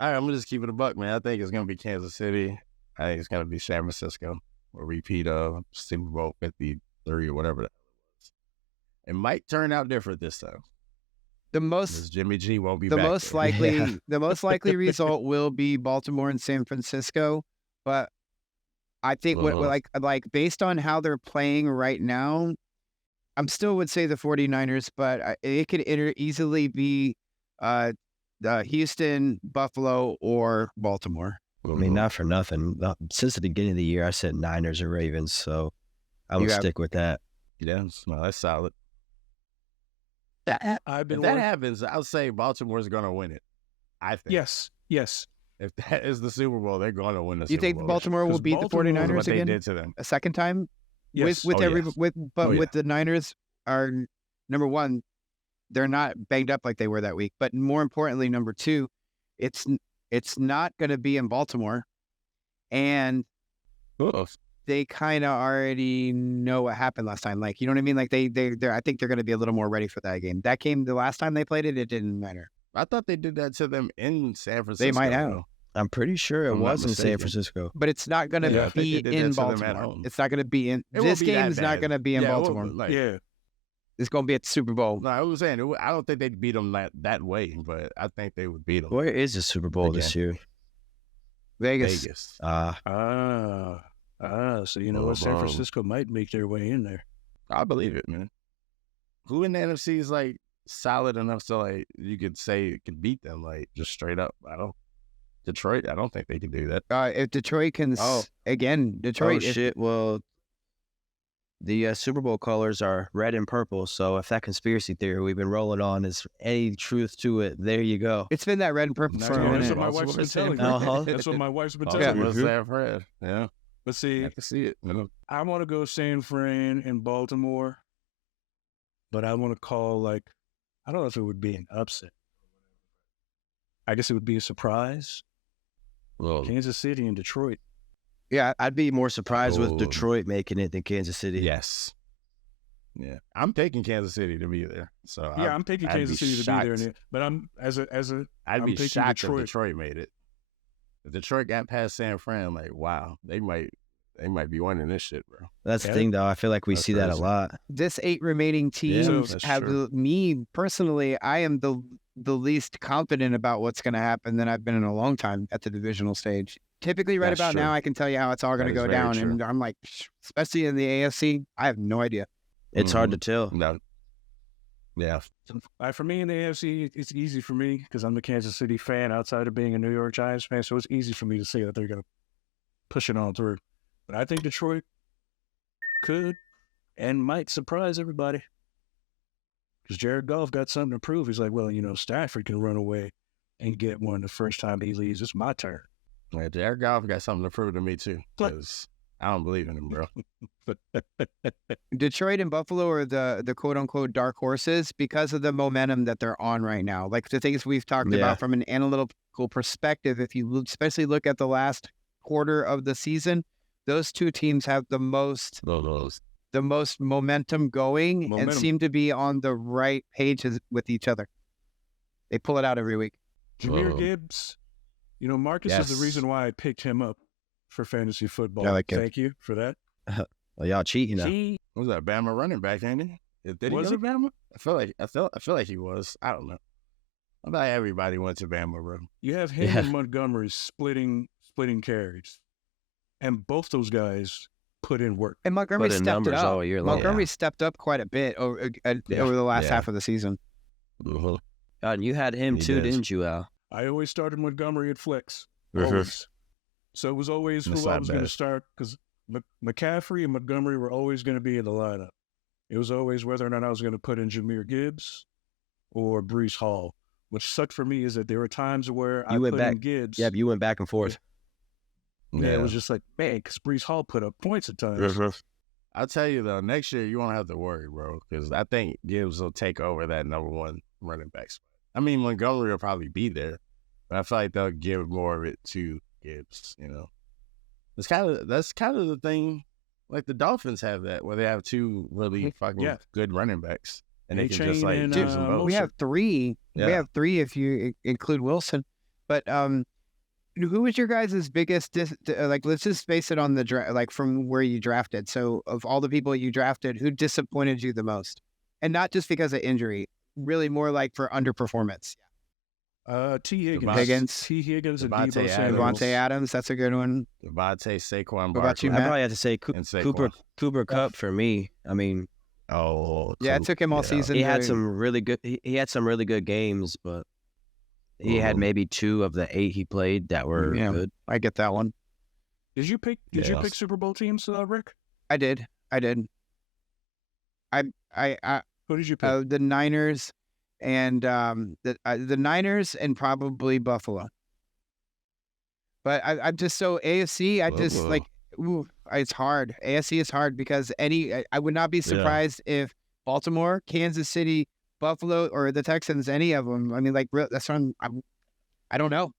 All right, I'm going to just keep it a buck, man. I think it's going to be Kansas City. I think it's going to be San Francisco. A repeat of Super Bowl 53 or whatever that was. It might turn out different this time. The most Jimmy G won't be the back most there. likely the most likely result will be Baltimore and San Francisco, but I think like based on how they're playing right now, I'm still would say the 49ers, but it could easily be Houston, Buffalo, or Baltimore. I mean, not for nothing. Since the beginning of the year, I said Niners or Ravens, so I would stick with that. Yeah, no, that's solid. If that happens, I'll say Baltimore's going to win it. I think. Yes. If that is the Super Bowl, they're going to win the Super Bowl. You think Baltimore will beat the 49ers again? They did to them a second time? Yes. With the Niners are number one, they're not banged up like they were that week. But more importantly, number two, it's not going to be in Baltimore, and they kind of already know what happened last time. Like, you know what I mean? Like I think they're going to be a little more ready for that game. That game, the last time they played it, it didn't matter. I thought they did that to them in San Francisco. They might have. I'm pretty sure it was in San Francisco. But it's not going to be in Baltimore. It's not going to be in. This game is not going to be in Baltimore. It's going to be at the Super Bowl. No, I was saying, I don't think they'd beat them that way, but I think they would beat them. Where is the Super Bowl this year? Vegas. So you know what? San Francisco might make their way in there. I believe it, man. Who in the NFC is like solid enough so like you could say it could beat them, like just straight up? Detroit, I don't think they can do that. If Detroit can, Detroit. Shit. Well, the Super Bowl colors are red and purple. So if that conspiracy theory we've been rolling on is any truth to it, there you go. It's been that red and purple for a minute. That's what my wife's been telling me. That's what my wife's been telling me. Yeah. But see, I can see it. I want to go San Fran and Baltimore, but I want to call I don't know if it would be an upset. I guess it would be a surprise. Kansas City and Detroit. Yeah, I'd be more surprised with Detroit making it than Kansas City. Yes. Yeah, I'm taking Kansas City to be there. So yeah, I'm picking Kansas City to be there. But I'd be shocked if Detroit made it. If Detroit got past San Fran, like wow, they might be winning this shit, bro. That's the thing, though. I feel like we see that a lot. This 8 remaining teams me personally, I am the least confident about what's going to happen than I've been in a long time at the divisional stage. Typically, right about now, I can tell you how it's all going to go down, and I'm like, especially in the AFC, I have no idea. It's hard to tell. No. Yeah. For me in the AFC, it's easy for me because I'm a Kansas City fan outside of being a New York Giants fan, so it's easy for me to say that they're going to push it on through. But I think Detroit could and might surprise everybody because Jared Goff got something to prove. He's like, well, Stafford can run away and get one the first time he leaves. It's my turn. Yeah, Jared Goff got something to prove to me, too, because I don't believe in him, bro. Detroit and Buffalo are the quote-unquote dark horses because of the momentum that they're on right now. Like the things we've talked about from an analytical perspective, if you especially look at the last quarter of the season, those two teams have the most momentum going and seem to be on the right pages with each other. They pull it out every week. Jameer Gibbs, Marcus is the reason why I picked him up for fantasy football. Thank you for that. Well, y'all cheating now. Was that Bama running back, ain't he? Did he go to Bama? I feel like he was. I don't know. I thought everybody went to Bama, bro. You have him and Montgomery splitting carries, and both those guys put in work. And Montgomery stepped it up. All year long. Montgomery stepped up quite a bit over the last half of the season. Mm-hmm. And you had him too, didn't you, Al? I always started Montgomery at flex. Always. So it was always who I was going to start because McCaffrey and Montgomery were always going to be in the lineup. It was always whether or not I was going to put in Jameer Gibbs or Breece Hall. What sucked for me is that there were times where I put in Gibbs. Yeah, but you went back and forth. Yeah, it was just like, man, because Breece Hall put up points at times. I'll tell you, though, next year you won't have to worry, bro, because I think Gibbs will take over that number one running back spot. I mean, Montgomery will probably be there, but I feel like they'll give more of it to Gibbs. That's kind of the thing. Like the Dolphins have that, where they have two really fucking good running backs, and they can just like use them both. We have three. Yeah. We have three if you include Wilson. But who was your guys' biggest? Let's just base it on the draft, like from where you drafted. So, of all the people you drafted, who disappointed you the most, and not just because of injury, really more like for underperformance. T. Higgins. T. Higgins and Devontae Adams. That's a good one. Devontae, Saquon Barkley. What about you, I Matt? probably have to say Cooper Kupp for me. I mean, it took him all season. He had some really good. He had some really good games, but he had maybe 2 of the 8 he played that were good. I get that one. Did you pick Super Bowl teams, Rick? I did. Who did you pick? The Niners. And the Niners and probably Buffalo. But I'm just so AFC. It's hard. AFC is hard because I would not be surprised if Baltimore, Kansas City, Buffalo, or the Texans, any of them. I mean, that's what I don't know.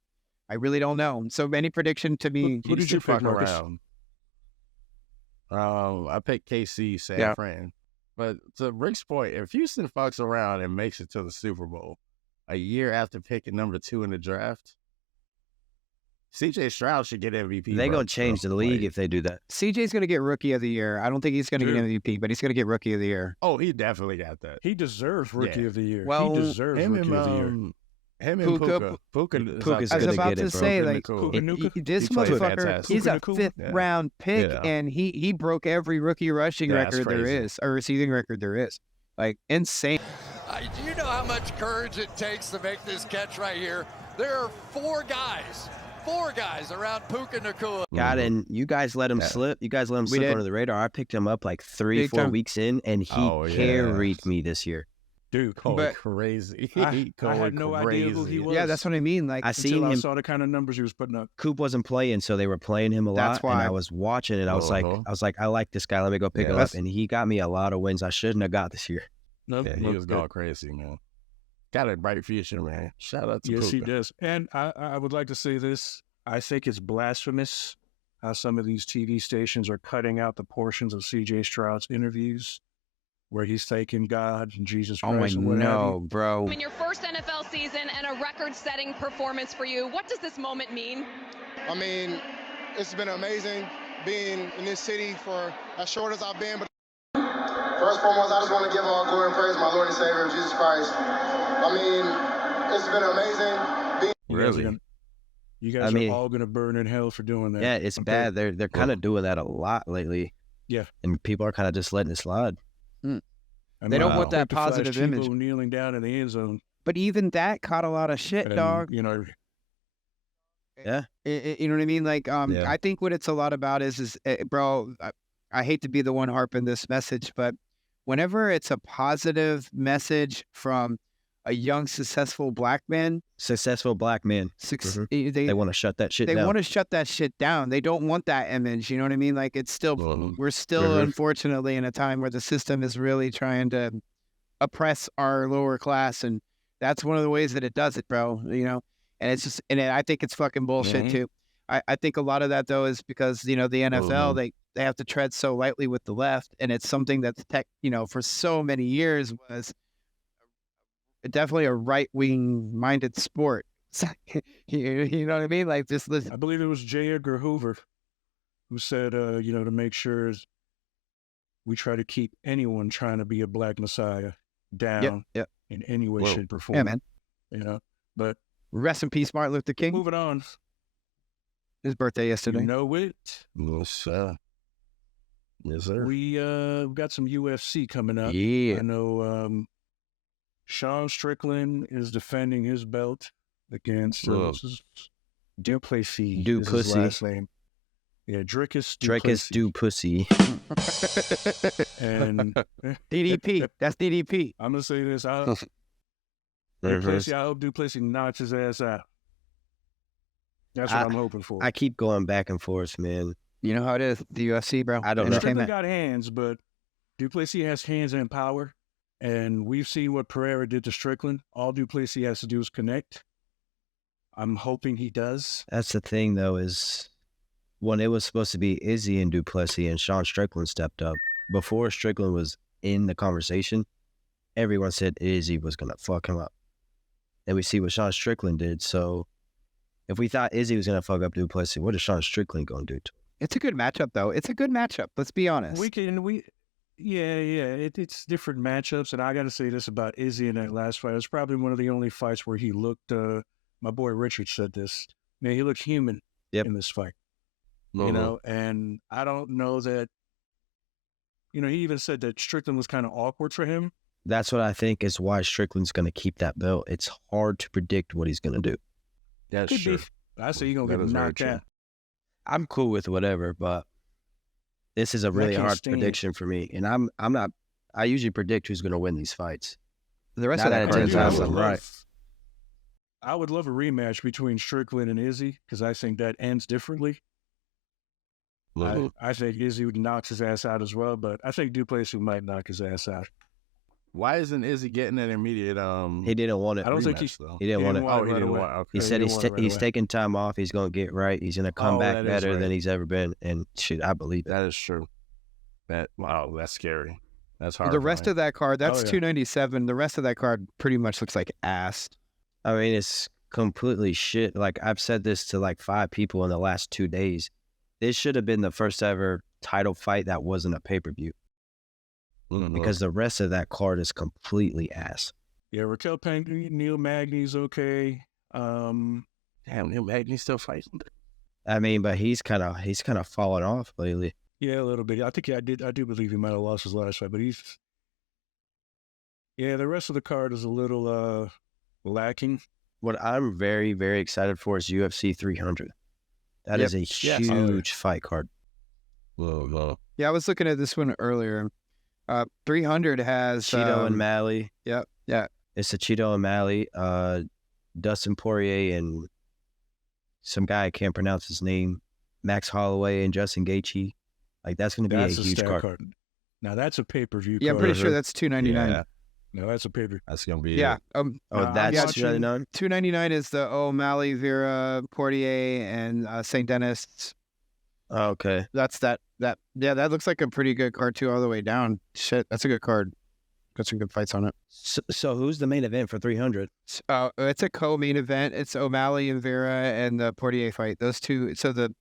I really don't know. So any prediction to me. Who did you pick, Marcus? I picked KC, San Fran. But to Rick's point, if Houston fucks around and makes it to the Super Bowl a year after picking number 2 in the draft, CJ Stroud should get MVP. They're going to change the league if they do that. CJ's going to get Rookie of the Year. I don't think he's going to get MVP, but he's going to get Rookie of the Year. Oh, he definitely got that. He deserves Rookie of the Year. Well, he deserves Rookie of the Year. Him and Puka. Puka's I was gonna about get to it, bro. say, Puka this motherfucker, he's a 5th-round pick, and he broke every rookie rushing record there is, or receiving record there is. Like, insane. Do you know how much courage it takes to make this catch right here? There are 4 guys around Puka Nacua. God, and you guys let him slip. You guys let him slip under the radar. I picked him up like 3-4 weeks in, and he carried me this year. Dude, crazy. I had no idea who he was. Yeah, that's what I mean. Like, I saw the kind of numbers he was putting up. Coop wasn't playing, so they were playing him a lot. That's why. And I was watching it. I was like, I like this guy. Let me go pick him up. And he got me a lot of wins I shouldn't have got this year. He was going crazy, man. Got a bright future, man. Shout out to Yes, Puka. he does. And I would like to say this. I think it's blasphemous how some of these TV stations are cutting out the portions of CJ Stroud's interviews where he's thanking God and Jesus Christ. Bro. In your first NFL season and a record-setting performance for you, what does this moment mean? I mean, it's been amazing being in this city for as short as I've been. But first and foremost, I just want to give all glory and praise to my Lord and Savior, Jesus Christ. I mean, it's been amazing. You guys are all going to burn in hell for doing that. Yeah, it's bad. They're kind of doing that a lot lately. Yeah. And people are kind of just letting it slide. They don't want that positive image. Kneeling down in the end zone. But even that caught a lot of shit, dog. You know. Yeah. You know what I mean? Like, I think what it's a lot about is bro, I hate to be the one harping this message, but whenever it's a positive message from a young, successful black man. They want to shut that shit down. They want to shut that shit down. They don't want that image. You know what I mean? Like, it's still, we're still, unfortunately, in a time where the system is really trying to oppress our lower class. And that's one of the ways that it does it, bro. You know? And it's just, I think it's fucking bullshit, too. I think a lot of that, though, is because, the NFL, they have to tread so lightly with the left. And it's something that's, for so many years was definitely a right-wing minded sport. You know what I mean? Like, just listen. I believe it was J. Edgar Hoover who said, to make sure we try to keep anyone trying to be a black messiah down in any way, shape, or form. Yeah, man. But rest in peace, Martin Luther King. Moving on. His birthday yesterday. You know it. Yes, sir. Yes, sir. We got some UFC coming up. Yeah. I know Sean Strickland is defending his belt against Duplessis. Do is pussy. his last name. Yeah, Drickus do pussy. And DDP. That's DDP. I'm gonna say this. Duplessis, I hope Duplessis knocks his ass out. That's what I'm hoping for. I keep going back and forth, man. You know how it is, the UFC, bro. I don't know. Strickland got hands, but Duplessis has hands and power. And we've seen what Pereira did to Strickland. All Duplessis has to do is connect. I'm hoping he does. That's the thing, though, is when it was supposed to be Izzy and Duplessis and Sean Strickland stepped up, before Strickland was in the conversation, everyone said Izzy was going to fuck him up. And we see what Sean Strickland did. So if we thought Izzy was going to fuck up Duplessis, what is Sean Strickland going to do to him? It's a good matchup, though. It's a good matchup. Let's be honest. It's different matchups. And I got to say this about Izzy in that last fight. It was probably one of the only fights where he looked, my boy Richard said this, man, he looked human in this fight. You know, and I don't know that, you know, he even said that Strickland was kind of awkward for him. That's what I think is why Strickland's going to keep that belt. It's hard to predict what he's going to do. That's true. I say you're going to get knocked out. I'm cool with whatever, but this is a really hard prediction for me. And I'm not, I usually predict who's going to win these fights. The rest of that card, I'm right. I would love a rematch between Strickland and Izzy because I think that ends differently. I think Izzy would knock his ass out as well, but I think Duplessis might knock his ass out. Why isn't Izzy getting an immediate he didn't want it. I don't think he didn't want it. Oh, he didn't want it. Okay. He said he's taking time off. He's going to get right. He's going to come back better than he's ever been. And shit, I believe that is true. Wow, that's scary. That's hard. The rest of that card, that's 297. The rest of that card pretty much looks like ass. I mean, it's completely shit. Like, I've said this to like 5 people in the last 2 days. This should have been the first ever title fight that wasn't a pay-per-view. Because the rest of that card is completely ass. Yeah, Raquel Pang, Neil Magny's okay. Damn, Neil Magny's still fighting. I mean, but he's kind of fallen off lately. Yeah, a little bit. I think I do believe he might have lost his last fight, but the rest of the card is a little lacking. What I'm very, very excited for is UFC 300. That is a huge fight card. Whoa. Yeah, I was looking at this one earlier. 300 has Cheeto and Malley. Yep. It's the Cheeto and Malley, Dustin Poirier and some guy I can't pronounce his name, Max Holloway and Justin Gaethje. Like, that's going to be a huge card. Now that's a pay-per-view. Yeah, I'm pretty sure that's 299. Yeah. No, that's a pay-per-view. That's going to be that's 299. 299 is the O'Malley, Vera, Portier, and St. Denis. Oh, okay. That's that. That looks like a pretty good card too, all the way down. Shit, that's a good card. Got some good fights on it. So who's the main event for 300? It's a co-main event. It's O'Malley and Vera and the Portier fight. Those two. So the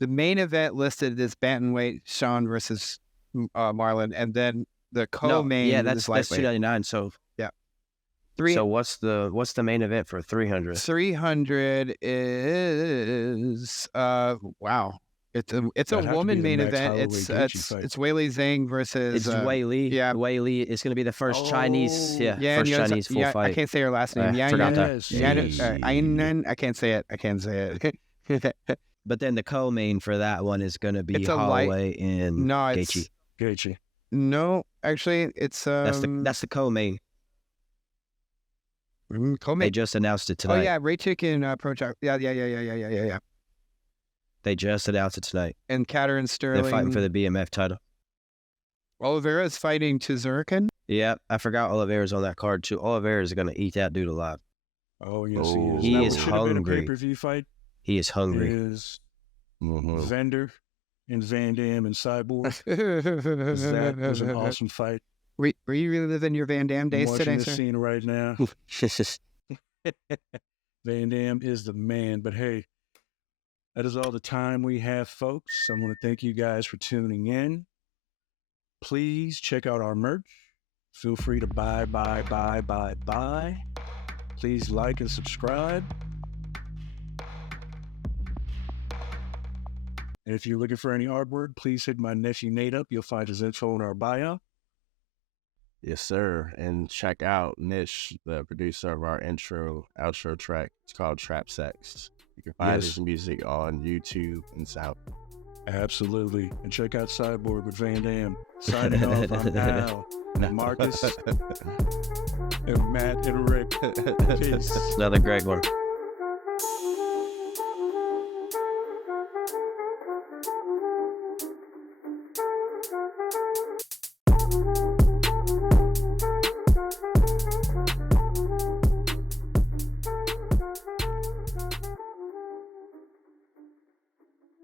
main event listed is bantamweight Sean versus Marlon, and then the co-main. That's 299. So yeah. So what's the main event for 300? 300 is wow. It's a woman main event. It's Weili Zhang versus. It's Weili. Yeah, Weili. It's going to be the first Chinese. First Chinese full fight. I can't say her last name. I forgot that. I can't say it. But then the co-main for that one is going to be Holloway and Gaethje. No, actually, it's that's the co-main. Co-main. They just announced it tonight. Oh yeah, Raychick and Prochak. Yeah. They just announced it tonight. And Katarina Sterling. They're fighting for the BMF title. Oliveira is fighting Tazurkin. Yeah, I forgot Oliveira's on that card too. Oliveira is going to eat that dude alive. Oh, yes, he is. He is hungry. Been a pay-per-view fight. He is hungry. It is Vendor and Van Damme and Cyborg. That was an awesome fight. Were you really living your Van Damme days today, sir? I'm watching the scene right now. Van Damme is the man. But hey, that is all the time we have, folks. I want to thank you guys for tuning in. Please check out our merch. Feel free to buy. Please like and subscribe. And if you're looking for any artwork, please hit my nephew Nate up. You'll find his info in our bio. Yes, sir. And check out Nish, the producer of our outro track. It's called Trap Sex. You can find his music on YouTube and South. Absolutely. And check out Cyborg with Van Damme. Signing off, I'm Al, Marcus, and Matt, and Rick. Peace. Another great one.